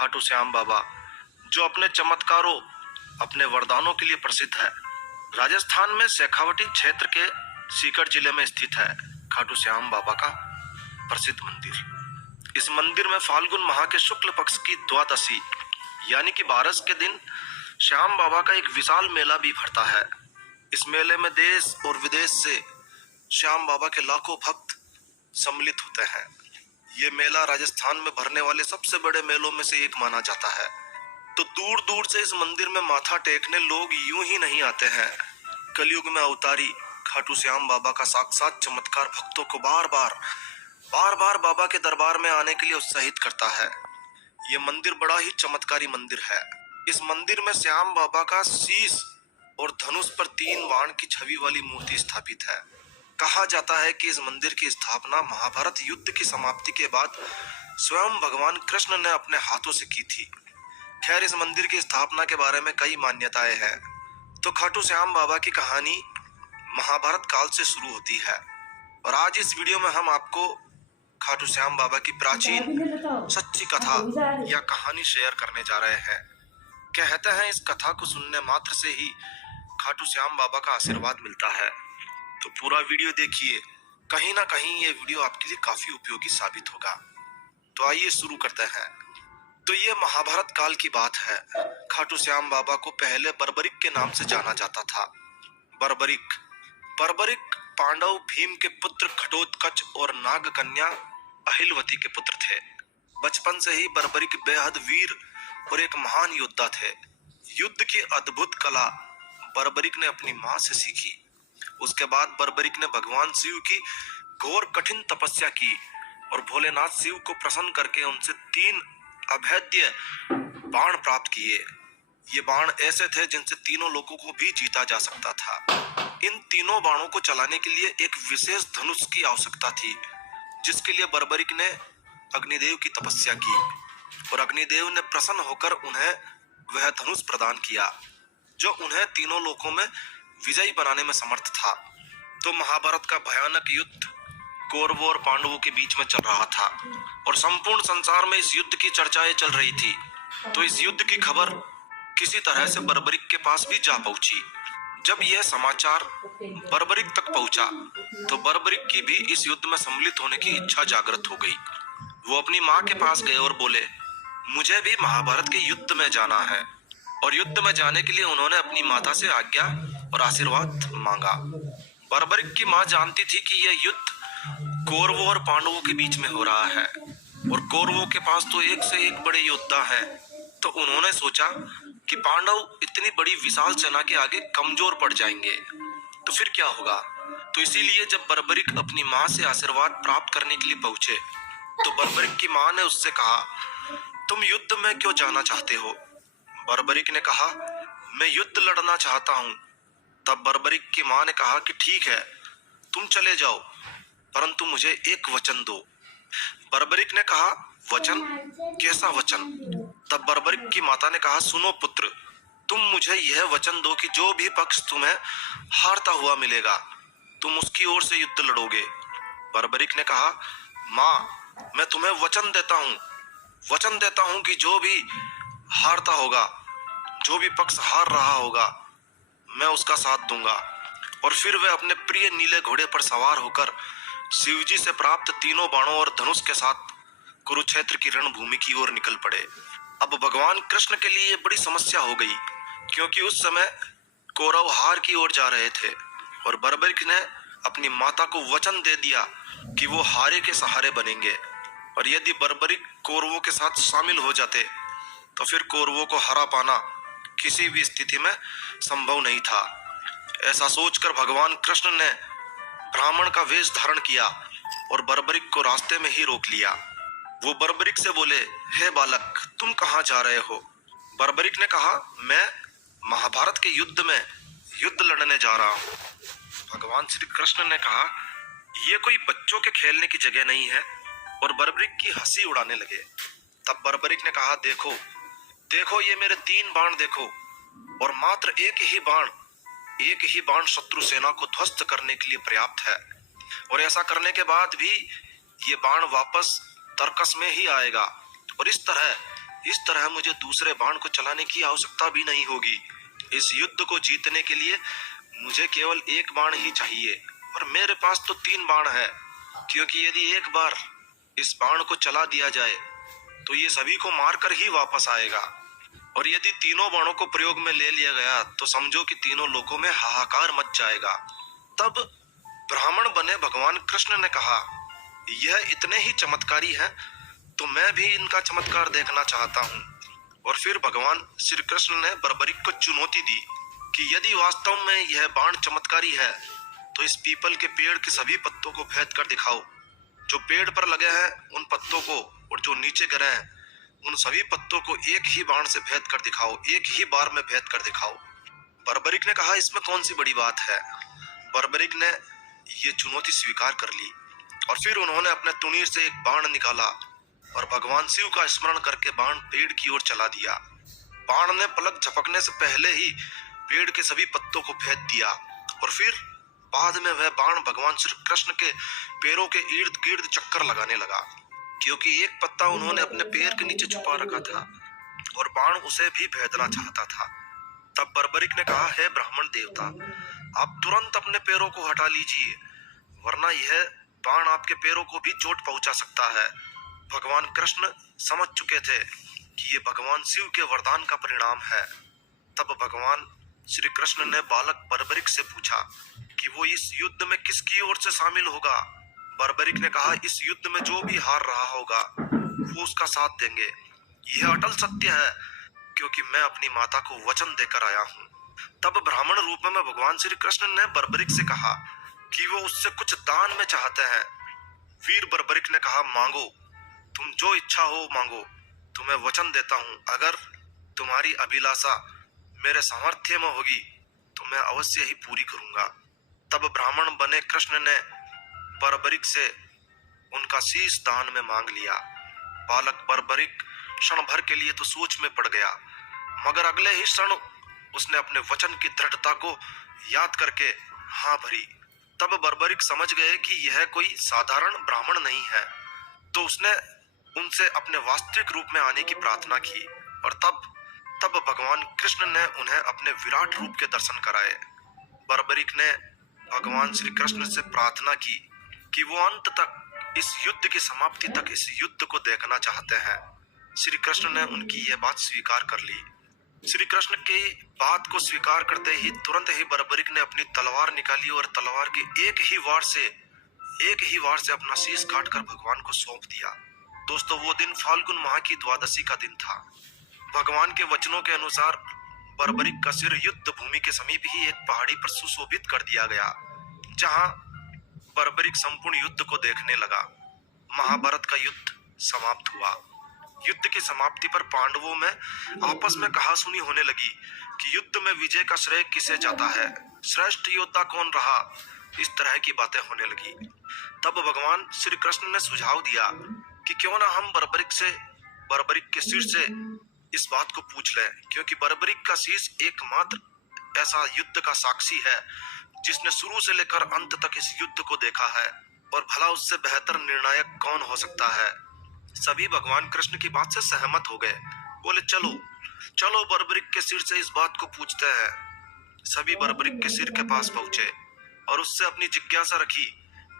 खाटू श्याम बाबा, जो अपने चमत्कारों, अपने वरदानों के लिए प्रसिद्ध है। राजस्थान में शेखावटी क्षेत्र के सीकर जिले में स्थित है खाटू श्याम बाबा का प्रसिद्ध मंदिर। इस मंदिर में फाल्गुन माह के शुक्ल पक्ष की द्वादशी यानी कि बारस के दिन श्याम बाबा का एक विशाल मेला भी भरता है। इस मेले में देश और विदेश से श्याम बाबा के लाखों भक्त सम्मिलित होते हैं। ये मेला राजस्थान में भरने वाले सबसे बड़े मेलों में से एक माना जाता है। तो दूर दूर से इस मंदिर में माथा टेकने लोग यूं ही नहीं आते हैं। कलयुग में अवतारी खाटू श्याम बाबा का साक्षात चमत्कार भक्तों को बार बार बाबा के दरबार में आने के लिए उत्साहित करता है। ये मंदिर बड़ा ही चमत्कारी मंदिर है। इस मंदिर में श्याम बाबा का शीश और धनुष पर 3 बाण की छवि वाली मूर्ति स्थापित है। कहा जाता है कि इस मंदिर की स्थापना महाभारत युद्ध की समाप्ति के बाद स्वयं भगवान कृष्ण ने अपने हाथों से की थी। खैर, इस मंदिर की स्थापना के बारे में कई मान्यताएं हैं। तो खाटू श्याम बाबा की कहानी महाभारत काल से शुरू होती है और आज इस वीडियो में हम आपको खाटू श्याम बाबा की प्राचीन सच्ची कथा या कहानी शेयर करने जा रहे हैं। कहते हैं इस कथा को सुनने मात्र से ही खाटू श्याम बाबा का आशीर्वाद मिलता है। तो पूरा वीडियो देखिए, कहीं ना कहीं ये वीडियो आपके लिए काफी उपयोगी साबित होगा। तो आइए शुरू करते हैं। तो ये महाभारत काल की बात है। खाटू श्याम बाबा को पहले बर्बरिक के नाम से जाना जाता था। बर्बरिक पांडव भीम के पुत्र घटोत्कच और नाग कन्या अहिलवती के पुत्र थे। बचपन से ही बर्बरिक बेहद वीर और एक महान योद्धा थे। युद्ध की अद्भुत कला बर्बरिक ने अपनी मां से सीखी। उसके बाद बर्बरिक ने भगवान शिव की घोर कठिन तपस्या की और भोलेनाथ शिव को प्रसन्न करके उनसे 3 अभेद्य बाण प्राप्त किए। ये बाण ऐसे थे जिनसे तीनों लोगों को भी जीता जा सकता था। इन तीनों बाणों को चलाने के लिए एक विशेष धनुष की आवश्यकता थी, जिसके लिए बर्बरिक ने अग्निदेव की तपस्या की और अग्निदेव ने प्रसन्न होकर उन्हें वह धनुष प्रदान किया, जो उन्हें तीनों लोकों में विजयी बनाने में समर्थ था। तो महाभारत का भयानक युद्ध कौरवों और पांडवों के बीच में चल रहा था और संपूर्ण संसार में इस युद्ध की चर्चाएं चल रही थी। तो इस युद्ध की खबर किसी तरह से बर्बरिक के पास भी जा पहुंची। जब यह समाचार बर्बरिक तक पहुंचा तो बर्बरिक की भी इस युद्ध में सम्मिलित होने की इच्छा जागृत हो गई। वो अपनी मां के पास गए और बोले, मुझे भी महाभारत के युद्ध में जाना है। और युद्ध में जाने के लिए उन्होंने अपनी माता से आज्ञा और आशीर्वाद मांगा। बर्बरिक की मां जानती थी कि यह युद्ध कौरवों और पांडवों के बीच में हो रहा है और कौरवों के पास तो एक से एक बड़े योद्धा हैं। तो उन्होंने सोचा कि पांडव इतनी बड़ी विशाल सेना के आगे कमजोर पड़ जाएंगे, तो फिर क्या होगा। तो इसीलिए जब बर्बरिक अपनी मां से आशीर्वाद प्राप्त करने के लिए पहुंचे तो बर्बरिक की मां ने उससे कहा, तुम युद्ध में क्यों जाना चाहते हो। बर्बरिक ने कहा, मैं युद्ध लड़ना चाहता हूं। तब बर्बरिक की मां ने कहा कि ठीक है, तुम चले जाओ, परंतु मुझे एक वचन दो। बर्बरिक ने कहा, वचन? कैसा वचन? तब बर्बरिक की माता ने कहा, सुनो पुत्र, तुम मुझे यह वचन दो कि जो भी पक्ष तुम्हें हारता हुआ मिलेगा तुम उसकी ओर से युद्ध लड़ोगे। बर्बरिक ने कहा, मां, मैं तुम्हें वचन देता हूं कि जो भी हारता होगा, जो भी पक्ष हार रहा होगा, मैं उसका साथ दूंगा। और फिर वे अपने प्रिय नीले घोड़े पर सवार होकर शिवजी से प्राप्त तीनों बाणों और धनुष के साथ कुरुक्षेत्र की रणभूमि की ओर निकल पड़े। अब भगवान कृष्ण के लिए बड़ी समस्या हो गई, क्योंकि उस समय कौरव हार की ओर जा रहे थे और बर्बरिक ने अपनी माता को वचन दे दिया कि वो हारे के सहारे बनेंगे और यदि बर्बरिक कौरवों के साथ शामिल हो जाते तो फिर कौरवों को हरा पाना किसी भी स्थिति में संभव नहीं था। ऐसा सोचकर भगवान कृष्ण ने ब्राह्मण का वेश धारण किया और बर्बरिक को रास्ते में ही रोक लिया। वो बर्बरिक से बोले, हे बालक, तुम कहाँ जा रहे हो। बर्बरिक ने कहा, मैं महाभारत के युद्ध में युद्ध लड़ने जा रहा हूँ। भगवान श्री कृष्ण ने कहा, ये कोई बच्चों के खेलने की जगह नहीं है, और बर्बरिक की हंसी उड़ाने लगे। तब बर्बरिक ने कहा, देखो देखो, ये मेरे 3 बाण देखो, और मात्र एक ही बाण शत्रु सेना को ध्वस्त करने के लिए पर्याप्त है, और ऐसा करने के बाद भी ये बाण वापस तरकस में ही आएगा, और इस तरह इस तरह मुझे दूसरे बाण को चलाने की आवश्यकता भी नहीं होगी। इस युद्ध को जीतने के लिए मुझे केवल एक बाण ही चाहिए और मेरे पास तो 3 बाण है, क्योंकि यदि एक बार इस बाण को चला दिया जाए तो ये सभी को मारकर ही वापस आएगा, और यदि तीनों बाणों को प्रयोग में ले लिया गया तो समझो कि तीनों लोकों में हाहाकार मच जाएगा। तब ब्राह्मण बने भगवान कृष्ण ने कहा, यह इतने ही चमत्कारी हैं तो मैं भी इनका चमत्कार देखना चाहता हूँ। और फिर भगवान श्री कृष्ण ने बर्बरिक को चुनौती दी कि यदि वास्तव में यह बाण चमत्कारी है तो इस पीपल के पेड़ के सभी पत्तों को भेद कर दिखाओ। जो पेड़ पर लगे हैं उन पत्तों को, और जो नीचे गिरे हैं उन सभी पत्तों को एक ही बाण से भेद कर दिखाओ, एक ही बार में भेद कर दिखाओ। बर्बरिक ने कहा, इसमें कौन सी बड़ी बात है। बर्बरिक ने ये चुनौती स्वीकार कर ली और फिर उन्होंने अपने तुनीर से एक बाण निकाला और भगवान शिव का स्मरण करके बाण पेड़ की ओर चला दिया। बाण ने पलक झपकने से पहले ही पेड़ के सभी पत्तों को भेद दिया और फिर बाद में वह बाण भगवान श्री कृष्ण के पैरों के इर्द गिर्द चक्कर लगाने लगा, क्योंकि एक पत्ता उन्होंने अपने पैर के नीचे छुपा रखा था और बाण उसे भी भेदना चाहता था। तब बर्बरिक ने कहा, हे ब्राह्मण देवता, आप तुरंत अपने पैरों को हटा लीजिए, वरना यह बाण आपके पैरों को भी चोट पहुंचा सकता है। भगवान कृष्ण समझ चुके थे कि ये भगवान शिव के वरदान का परिणाम है। तब भगवान श्री कृष्ण ने बालक बर्बरिक से पूछा कि वो इस युद्ध में किसकी ओर से शामिल होगा। बर्बरिक ने कहा, इस युद्ध में जो भी हार रहा होगा वो उसका साथ देंगे। यह अटल सत्य है, क्योंकि मैं अपनी माता को वचन देकर आया हूँ। तब ब्राह्मण रूप में भगवान श्री कृष्ण ने बर्बरिक से कहा कि वो उससे कुछ दान में चाहते हैं। वीर बर्बरिक ने कहा, मांगो, तुम जो इच्छा हो मांगो, तुम्हें वचन देता हूँ, अगर तुम्हारी अभिलाषा मेरे सामर्थ्य में होगी तो मैं अवश्य ही पूरी करूंगा। तब ब्राह्मण बने कृष्ण ने बर्बरिक से उनका शीश दान में मांग लिया। बालक बर्बरिक क्षण भर के लिए तो सोच में पड़ गया, मगर अगले ही क्षण उसने अपने वचन की दृढ़ता को याद करके हाँ भरी। तब बर्बरिक समझ गए कि यह कोई साधारण ब्राह्मण नहीं है, तो उसने उनसे अपने वास्तविक रूप में आने की प्रार्थना की और तब भगवान कृष्ण ने उन्हें अपने विराट रूप के दर्शन कराए। बर्बरिक ने भगवान श्री कृष्ण से प्रार्थना की कि वो अंत तक, इस युद्ध की समाप्ति तक इस युद्ध को देखना चाहते हैं। श्री कृष्ण ने उनकी यह बात स्वीकार कर ली। श्री कृष्ण की बात को स्वीकार करते ही तुरंत ही बर्बरिक ने अपनी तलवार निकाली और तलवार के एक ही वार से अपना शीश काटकर भगवान को सौंप दिया। दोस्तों, वो दिन फाल्गुन माह की द्वादशी का दिन था। भगवान के वचनों के अनुसार बर्बरिक का सिर युद्ध भूमि के समीप ही एक पहाड़ी पर सुशोभित कर दिया गया, जहां बर्बरिक संपूर्ण युद्ध को देखने लगा। महाभारत का युद्ध समाप्त हुआ। युद्ध की समाप्ति पर पांडवों में आपस में कहासुनी होने लगी कि युद्ध में विजय का श्रेय किसे जाता है, श्रेष्ठ योद्धा कौन रहा, इस तरह की बातें होने लगी। तब भगवान श्री कृष्ण ने सुझाव दिया कि क्यों ना हम बर्बरिक के सिर से इस बात को पूछ लें, क्योंकि बर्बरिक का शीश एकमात्र ऐसा युद्ध का साक्षी है जिसने शुरू से लेकर अंत तक इस युद्ध को देखा है, और भला उससे बेहतर निर्णायक कौन हो सकता है। सभी भगवान कृष्ण की बात से सहमत हो गए, बोले चलो बर्बरिक के सिर से इस बात को पूछते हैं। सभी बर्बरिक के सिर के पास पहुंचे और उससे अपनी जिज्ञासा रखी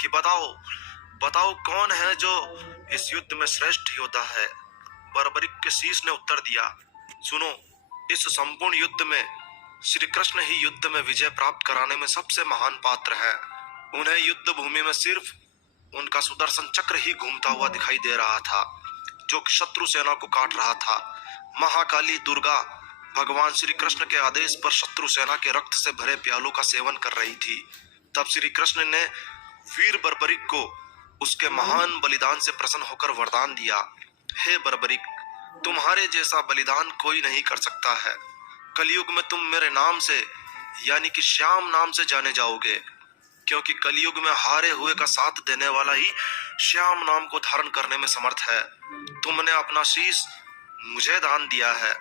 कि बताओ कौन है जो इस युद्ध में श्रेष्ठ योद्धा है। बर्बरिक के शीश ने उत्तर दिया, सुनो, इस संपूर्ण युद्ध में श्री कृष्ण ही युद्ध में विजय प्राप्त कराने में सबसे महान पात्र है। उन्हें युद्ध भूमि में सिर्फ उनका सुदर्शन चक्र ही घूमता हुआ दिखाई दे रहा था, जो शत्रु सेना को काट रहा था। महाकाली दुर्गा भगवान श्री कृष्ण के आदेश पर शत्रु सेना के रक्त से भरे प्यालों का सेवन कर रही थी। तब श्री कृष्ण ने वीर बर्बरिक को उसके महान बलिदान से प्रसन्न होकर वरदान दिया, हे बर्बरिक, तुम्हारे जैसा बलिदान कोई नहीं कर सकता है। कलयुग में तुम मेरे नाम से, यानी कि श्याम नाम से जाने जाओगे, क्योंकि कलयुग में हारे हुए का साथ देने वाला ही श्याम नाम को धारण करने में समर्थ है। तुमने अपना शीश मुझे दान दिया है,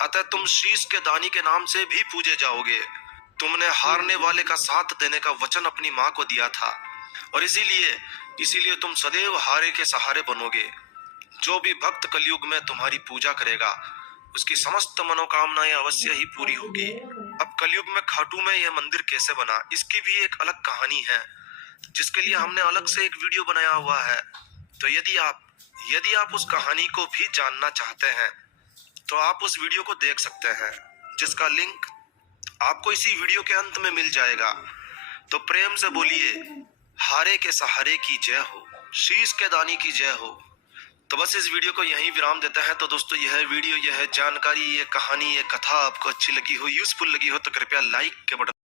अतः तुम शीश के दानी के नाम से भी पूजे जाओगे। तुमने हारने वाले का साथ देने का वचन अपनी माँ को दिया था, और इसीलिए तुम सदैव हारे के सहारे बनोगे। जो भी भक्त कलयुग में तुम्हारी पूजा करेगा उसकी समस्त मनोकामनाएं अवश्य ही पूरी होगी। अब कलयुग में खाटू में यह मंदिर कैसे बना, इसकी भी एक अलग कहानी है जिसके लिए हमने अलग से एक वीडियो बनाया हुआ है। तो यदि आप उस कहानी को भी जानना चाहते हैं तो आप उस वीडियो को देख सकते हैं, जिसका लिंक आपको इसी वीडियो के अंत में मिल जाएगा। तो प्रेम से बोलिए, हारे के सहारे की जय हो, शीश के दानी की जय हो। तो बस इस वीडियो को यहीं विराम देते हैं। तो दोस्तों, यह वीडियो, यह जानकारी, यह कहानी, यह कथा आपको अच्छी लगी हो, यूजफुल लगी हो तो कृपया लाइक के बटन